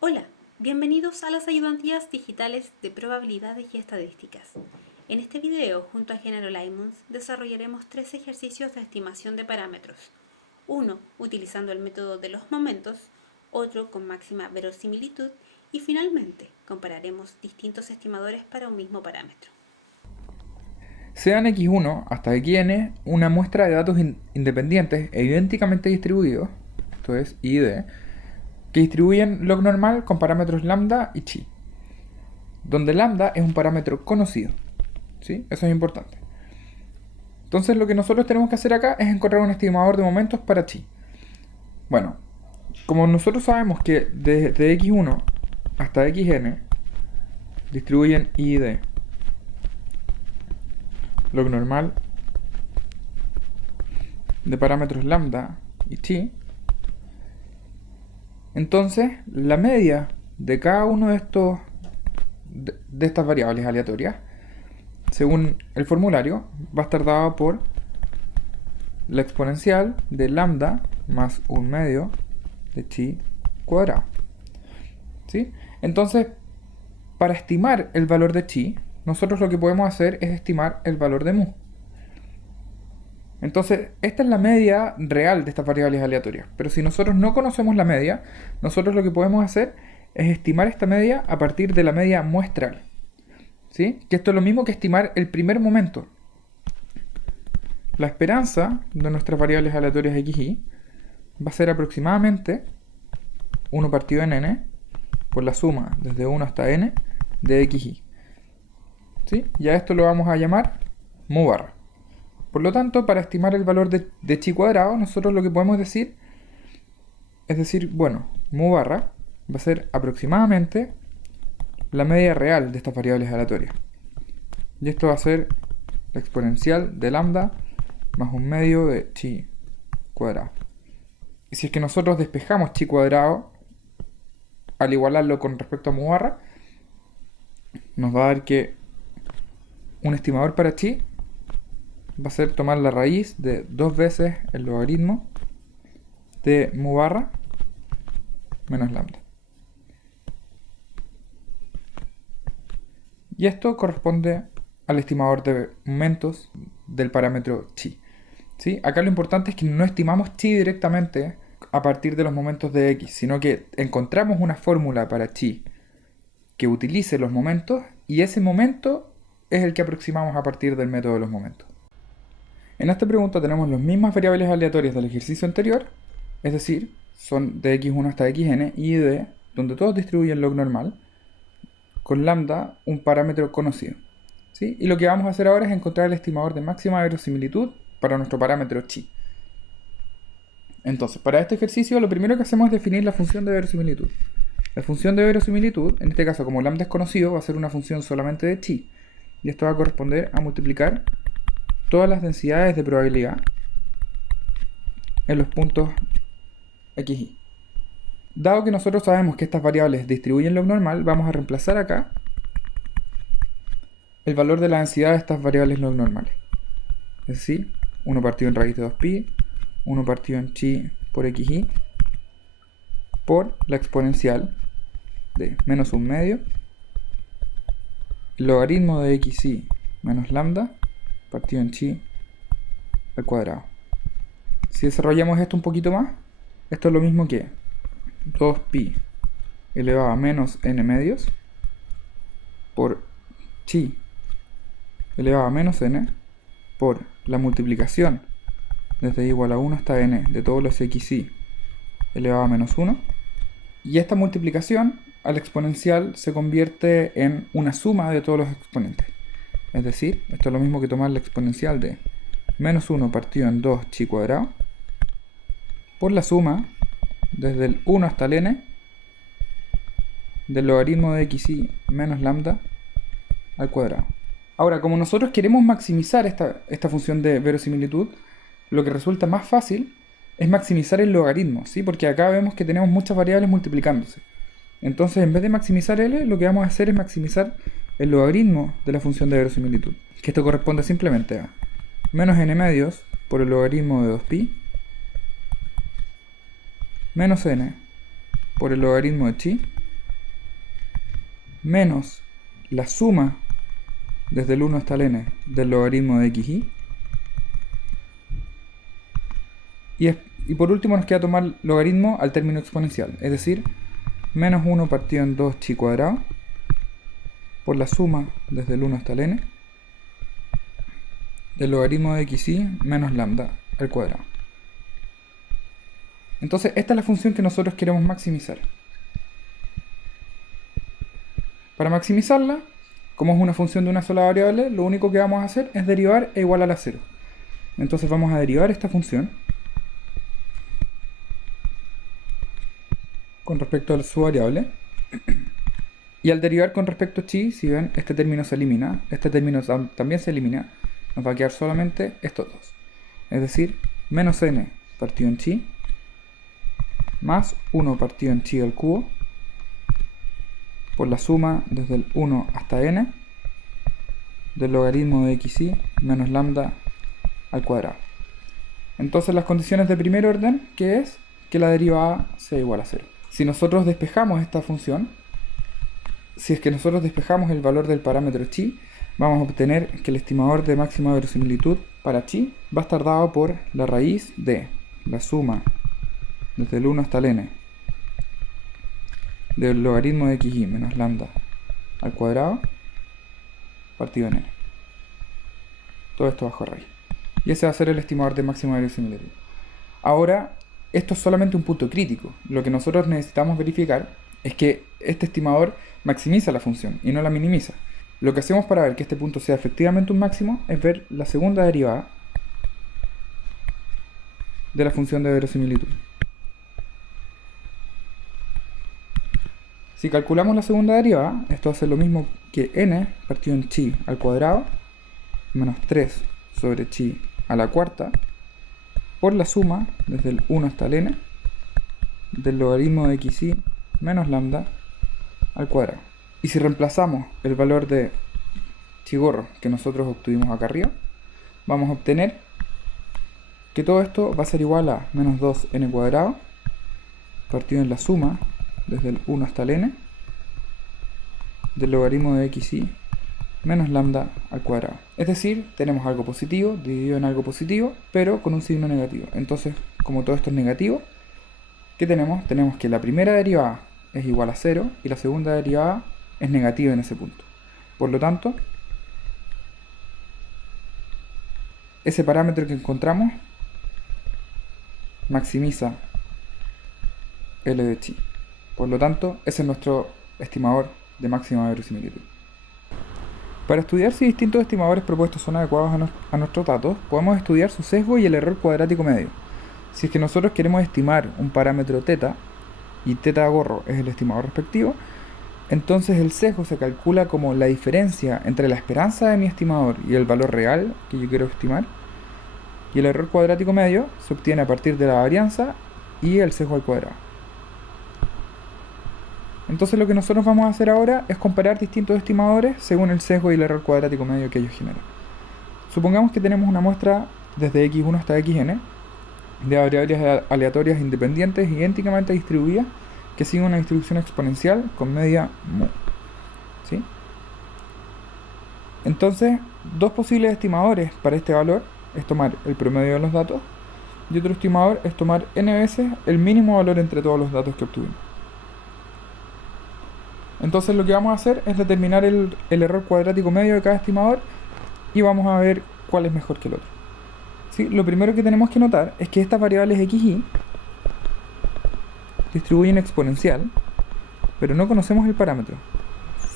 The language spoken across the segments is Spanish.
Hola, bienvenidos a las ayudantías digitales de probabilidades y estadísticas. En este video, junto a General Aimons, desarrollaremos 3 ejercicios de estimación de parámetros. Uno utilizando el método de los momentos, otro con máxima verosimilitud y finalmente compararemos distintos estimadores para un mismo parámetro. Sean x1 hasta xn una muestra de datos independientes e idénticamente distribuidos, esto es I y D, que distribuyen log normal con parámetros lambda y chi, donde lambda es un parámetro conocido, ¿sí? Eso es importante. Entonces lo que nosotros tenemos que hacer acá es encontrar un estimador de momentos para chi. Bueno, como nosotros sabemos que desde x1 hasta xn distribuyen I y D, log normal de parámetros lambda y chi, entonces la media de cada uno de estas variables aleatorias, según el formulario, va a estar dada por la exponencial de lambda más 1/2 de chi cuadrado, ¿sí? Entonces, para estimar el valor de chi, nosotros lo que podemos hacer es estimar el valor de mu. Entonces, esta es la media real de estas variables aleatorias. Pero si nosotros no conocemos la media, nosotros lo que podemos hacer es estimar esta media a partir de la media muestral, ¿sí? Que esto es lo mismo que estimar el primer momento. La esperanza de nuestras variables aleatorias x y va a ser aproximadamente 1 partido en n por la suma desde 1 hasta n de x y. ¿Sí? Y a esto lo vamos a llamar mu barra. Por lo tanto, para estimar el valor de chi cuadrado, nosotros lo que podemos decir es decir, bueno, mu barra va a ser aproximadamente la media real de estas variables aleatorias. Y esto va a ser la exponencial de lambda más 1/2 de chi cuadrado. Y si es que nosotros despejamos chi cuadrado al igualarlo con respecto a mu barra, nos va a dar que un estimador para chi va a ser tomar la raíz de 2 veces el logaritmo de mu barra menos lambda. Y esto corresponde al estimador de momentos del parámetro chi, ¿sí? Acá lo importante es que no estimamos chi directamente a partir de los momentos de x, sino que encontramos una fórmula para chi que utilice los momentos y ese momento es el que aproximamos a partir del método de los momentos. En esta pregunta tenemos las mismas variables aleatorias del ejercicio anterior, es decir, son de x1 hasta xn y d, donde todos distribuyen log normal, con lambda un parámetro conocido, ¿sí? Y lo que vamos a hacer ahora es encontrar el estimador de máxima verosimilitud para nuestro parámetro chi. Entonces, para este ejercicio lo primero que hacemos es definir la función de verosimilitud. La función de verosimilitud, en este caso como lambda es conocido, va a ser una función solamente de chi, y esto va a corresponder a multiplicar todas las densidades de probabilidad en los puntos x y. Dado que nosotros sabemos que estas variables distribuyen log normal, vamos a reemplazar acá el valor de la densidad de estas variables log normales. Es decir, 1 partido en raíz de 2pi, 1 partido en chi por xy, por la exponencial de menos 1/2, el logaritmo de xy menos lambda, partido en chi al cuadrado. Si desarrollamos esto un poquito más, esto es lo mismo que 2pi elevado a menos n medios por chi elevado a menos n por la multiplicación desde igual a 1 hasta n de todos los xy elevado a menos 1. Y esta multiplicación al exponencial se convierte en una suma de todos los exponentes. Es decir, esto es lo mismo que tomar la exponencial de menos 1 partido en 2 chi cuadrado por la suma desde el 1 hasta el n del logaritmo de xy menos lambda al cuadrado. Ahora, como nosotros queremos maximizar esta función de verosimilitud, lo que resulta más fácil es maximizar el logaritmo, ¿sí? Porque acá vemos que tenemos muchas variables multiplicándose. Entonces, en vez de maximizar L, lo que vamos a hacer es maximizar el logaritmo de la función de verosimilitud, que esto corresponde simplemente a menos n medios por el logaritmo de 2pi menos n por el logaritmo de chi menos la suma desde el 1 hasta el n del logaritmo de xy. Y por último nos queda tomar logaritmo al término exponencial, es decir, menos 1 partido en 2 chi cuadrado por la suma desde el 1 hasta el n del logaritmo de xy menos lambda al cuadrado. Entonces esta es la función que nosotros queremos maximizar. Para maximizarla, como es una función de una sola variable, lo único que vamos a hacer es derivar e igualar a 0. Entonces vamos a derivar esta función con respecto a su variable. Y al derivar con respecto a chi, si ven, este término se elimina, este término también se elimina, nos va a quedar solamente estos dos. Es decir, menos n partido en chi más 1 partido en chi al cubo por la suma desde el 1 hasta n del logaritmo de xy menos lambda al cuadrado. Entonces las condiciones de primer orden, que es que la derivada sea igual a 0. Si nosotros despejamos esta función, si es que nosotros despejamos el valor del parámetro chi, vamos a obtener que el estimador de máxima verosimilitud para chi va a estar dado por la raíz de la suma desde el 1 hasta el n del logaritmo de xy menos lambda al cuadrado partido en n. Todo esto bajo raíz. Y ese va a ser el estimador de máxima verosimilitud. Ahora, esto es solamente un punto crítico. Lo que nosotros necesitamos verificar es que este estimador maximiza la función y no la minimiza. Lo que hacemos para ver que este punto sea efectivamente un máximo es ver la segunda derivada de la función de verosimilitud. Si calculamos la segunda derivada, esto va a ser lo mismo que n partido en chi al cuadrado menos 3 sobre chi a la cuarta por la suma desde el 1 hasta el n del logaritmo de xy menos lambda al cuadrado. Y si reemplazamos el valor de chigorro que nosotros obtuvimos acá arriba, vamos a obtener que todo esto va a ser igual a menos 2n cuadrado partido en la suma desde el 1 hasta el n del logaritmo de xy menos lambda al cuadrado. Es decir, tenemos algo positivo dividido en algo positivo, pero con un signo negativo. Entonces, como todo esto es negativo, ¿qué tenemos? Tenemos que la primera derivada es igual a 0 y la segunda derivada es negativa en ese punto. Por lo tanto, ese parámetro que encontramos maximiza L de chi. Por lo tanto, ese es nuestro estimador de máxima verosimilitud. Para estudiar si distintos estimadores propuestos son adecuados a nuestros datos, podemos estudiar su sesgo y el error cuadrático medio. Si es que nosotros queremos estimar un parámetro θ, y θ gorro es el estimador respectivo, entonces el sesgo se calcula como la diferencia entre la esperanza de mi estimador y el valor real que yo quiero estimar, y el error cuadrático medio se obtiene a partir de la varianza y el sesgo al cuadrado. Entonces lo que nosotros vamos a hacer ahora es comparar distintos estimadores según el sesgo y el error cuadrático medio que ellos generan. Supongamos que tenemos una muestra desde x1 hasta xn de variables aleatorias independientes idénticamente distribuidas que siguen una distribución exponencial con media mu. ¿Sí? Entonces, dos posibles estimadores para este valor es tomar el promedio de los datos y otro estimador es tomar n veces el mínimo valor entre todos los datos que obtuvimos. Entonces lo que vamos a hacer es determinar el error cuadrático medio de cada estimador y vamos a ver cuál es mejor que el otro. ¿Sí? Lo primero que tenemos que notar es que estas variables xy distribuyen exponencial, pero no conocemos el parámetro.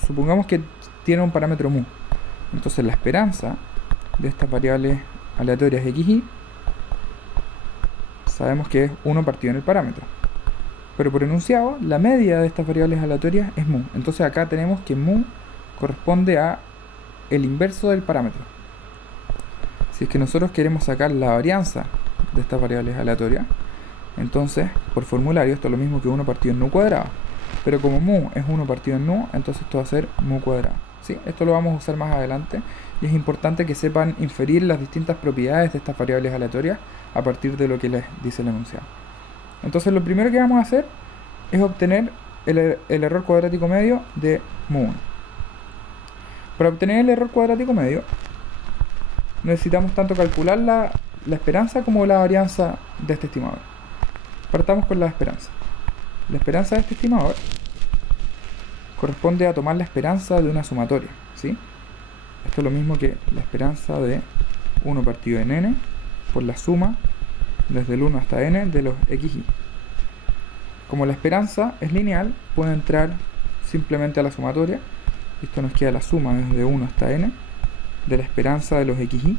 Supongamos que tiene un parámetro mu. Entonces la esperanza de estas variables aleatorias xy sabemos que es 1 partido en el parámetro. Pero por enunciado, la media de estas variables aleatorias es mu. Entonces acá tenemos que mu corresponde a el inverso del parámetro. Si es que nosotros queremos sacar la varianza de estas variables aleatorias, entonces por formulario esto es lo mismo que 1 partido en nu cuadrado. Pero como mu es 1 partido en nu, entonces esto va a ser mu cuadrado. ¿Sí? Esto lo vamos a usar más adelante y es importante que sepan inferir las distintas propiedades de estas variables aleatorias a partir de lo que les dice el enunciado. Entonces lo primero que vamos a hacer es obtener el error cuadrático medio de mu1. Para obtener el error cuadrático medio necesitamos tanto calcular la esperanza como la varianza de este estimador. Partamos con la esperanza. La esperanza de este estimador corresponde a tomar la esperanza de una sumatoria, ¿sí? Esto es lo mismo que la esperanza de 1 partido en n por la suma desde el 1 hasta n de los xy. Como la esperanza es lineal, puedo entrar simplemente a la sumatoria. Esto nos queda la suma desde 1 hasta n de la esperanza de los xy.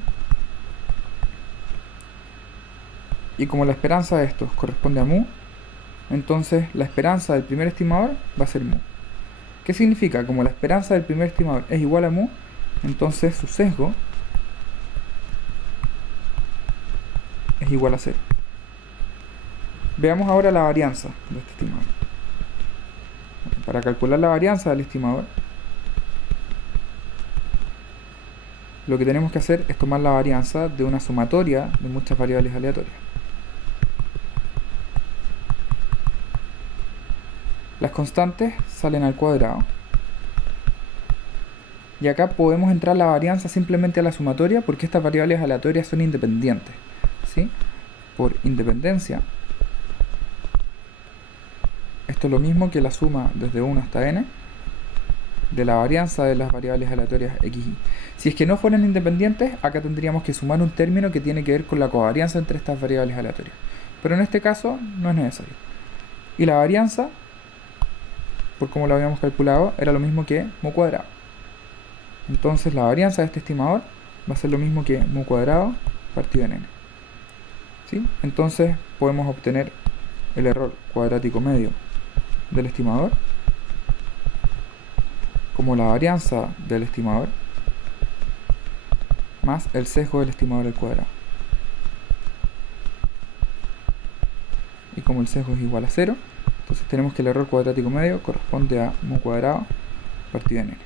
Y como la esperanza de estos corresponde a mu, entonces la esperanza del primer estimador va a ser mu. ¿Qué significa? Como la esperanza del primer estimador es igual a mu, entonces su sesgo es igual a 0. Veamos ahora la varianza de este estimador. Para calcular la varianza del estimador, lo que tenemos que hacer es tomar la varianza de una sumatoria de muchas variables aleatorias. Las constantes salen al cuadrado. Y acá podemos entrar la varianza simplemente a la sumatoria porque estas variables aleatorias son independientes, ¿sí? Por independencia, esto es lo mismo que la suma desde 1 hasta n de la varianza de las variables aleatorias xy. Si es que no fueran independientes, acá tendríamos que sumar un término que tiene que ver con la covarianza entre estas variables aleatorias. Pero en este caso no es necesario. Y la varianza, por como lo habíamos calculado, era lo mismo que mu cuadrado. Entonces la varianza de este estimador va a ser lo mismo que mu cuadrado partido en n. ¿Sí? Entonces podemos obtener el error cuadrático medio del estimador como la varianza del estimador más el sesgo del estimador al cuadrado. Y como el sesgo es igual a 0, entonces tenemos que el error cuadrático medio corresponde a mu cuadrado partido en n.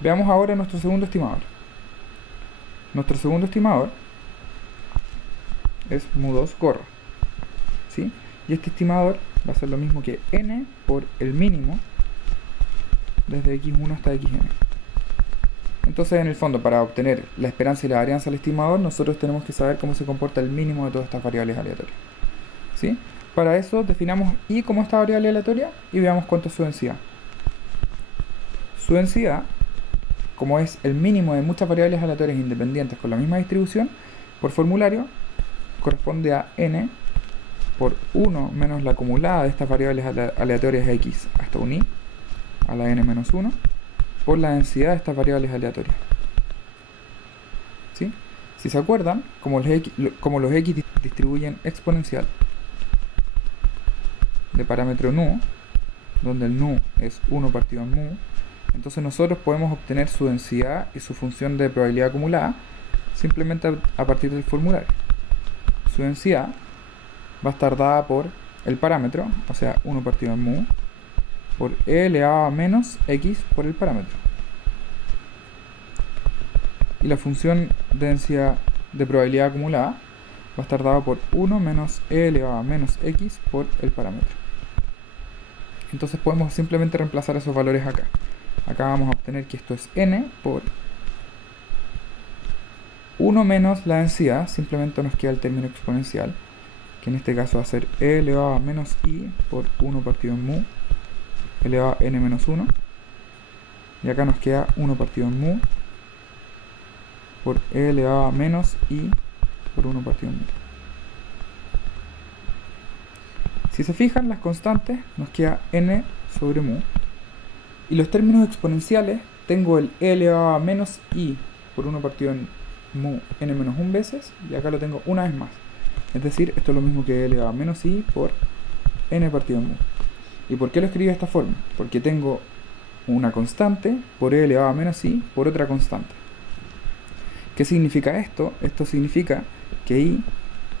Veamos ahora nuestro segundo estimador. Nuestro segundo estimador es mu2 gorra, ¿sí? Y este estimador va a ser lo mismo que n por el mínimo desde x1 hasta xn. Entonces, en el fondo, para obtener la esperanza y la varianza del estimador, nosotros tenemos que saber cómo se comporta el mínimo de todas estas variables aleatorias, ¿sí? Para eso definamos y como esta variable aleatoria y veamos cuánto es su densidad. Su densidad, como es el mínimo de muchas variables aleatorias independientes con la misma distribución, por formulario, corresponde a n por 1 menos la acumulada de estas variables aleatorias x hasta un i a la n menos 1 por la densidad de estas variables aleatorias. ¿Sí? Si se acuerdan, como los x distribuyen exponencial de parámetro nu, donde el nu es 1 partido en mu, entonces nosotros podemos obtener su densidad y su función de probabilidad acumulada simplemente a partir del formulario. Su densidad va a estar dada por el parámetro, o sea 1 partido en mu, por e elevado a menos x por el parámetro. Y la función de densidad de probabilidad acumulada va a estar dada por 1 menos e elevado a menos x por el parámetro. Entonces podemos simplemente reemplazar esos valores acá. Acá vamos a obtener que esto es n por 1 menos la densidad, simplemente nos queda el término exponencial, que en este caso va a ser e elevado a menos i por 1 partido en mu elevado a n menos 1. Y acá nos queda 1 partido en mu por e elevado a menos i por 1 partido en mu. Si se fijan, las constantes nos queda n sobre mu. Y los términos exponenciales, tengo el e elevado a menos i por 1 partido en mu n menos 1 veces, y acá lo tengo una vez más. Es decir, esto es lo mismo que e elevado a menos i por n partido en mu. ¿Y por qué lo escribo de esta forma? Porque tengo una constante por e elevado a menos i por otra constante. ¿Qué significa esto? Esto significa que i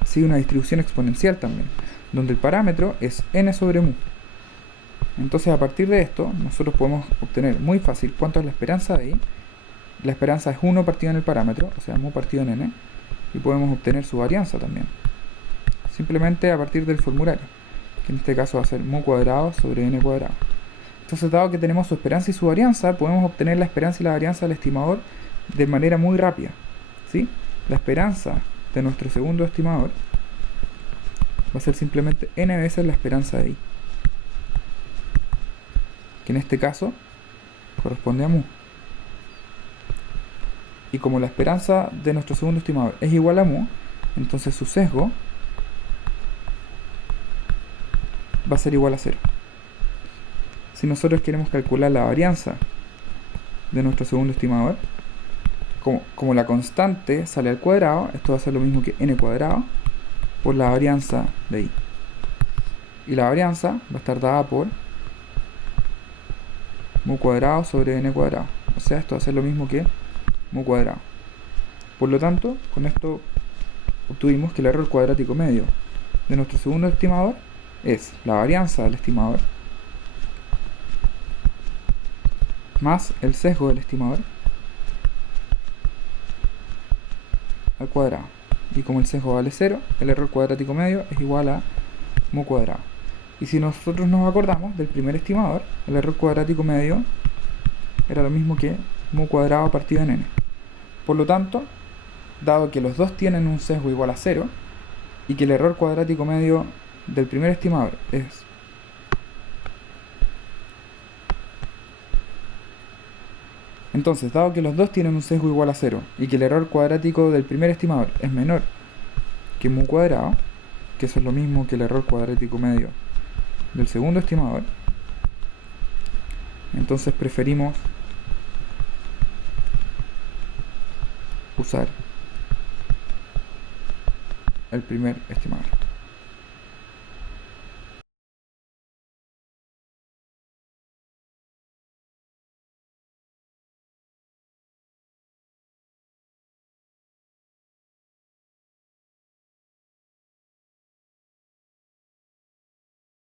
sigue una distribución exponencial también, donde el parámetro es n sobre mu. Entonces, a partir de esto, nosotros podemos obtener muy fácil cuánto es la esperanza de i. La esperanza es 1 partido en el parámetro, o sea, mu partido en n, y podemos obtener su varianza también, simplemente a partir del formulario, que en este caso va a ser mu cuadrado sobre n cuadrado. Entonces, dado que tenemos su esperanza y su varianza, podemos obtener la esperanza y la varianza del estimador de manera muy rápida, ¿sí? La esperanza de nuestro segundo estimador va a ser simplemente n veces la esperanza de i, que en este caso corresponde a mu. Y como la esperanza de nuestro segundo estimador es igual a mu, entonces su sesgo va a ser igual a 0. Si nosotros queremos calcular la varianza de nuestro segundo estimador, como la constante sale al cuadrado, esto va a ser lo mismo que n cuadrado por la varianza de i. Y la varianza va a estar dada por mu cuadrado sobre n cuadrado. O sea, esto va a ser lo mismo que mu cuadrado. Por lo tanto, con esto obtuvimos que el error cuadrático medio de nuestro segundo estimador es la varianza del estimador más el sesgo del estimador al cuadrado. Y como el sesgo vale 0, el error cuadrático medio es igual a mu cuadrado. Y si nosotros nos acordamos del primer estimador, el error cuadrático medio era lo mismo que mu cuadrado partido en n. Por lo tanto, dado que los dos tienen un sesgo igual a 0 y que el error cuadrático medio del primer estimador es entonces, dado que los dos tienen un sesgo igual a 0 y que el error cuadrático del primer estimador es menor que mu cuadrado, que eso es lo mismo que el error cuadrático medio del segundo estimador, entonces preferimos usar el primer estimador.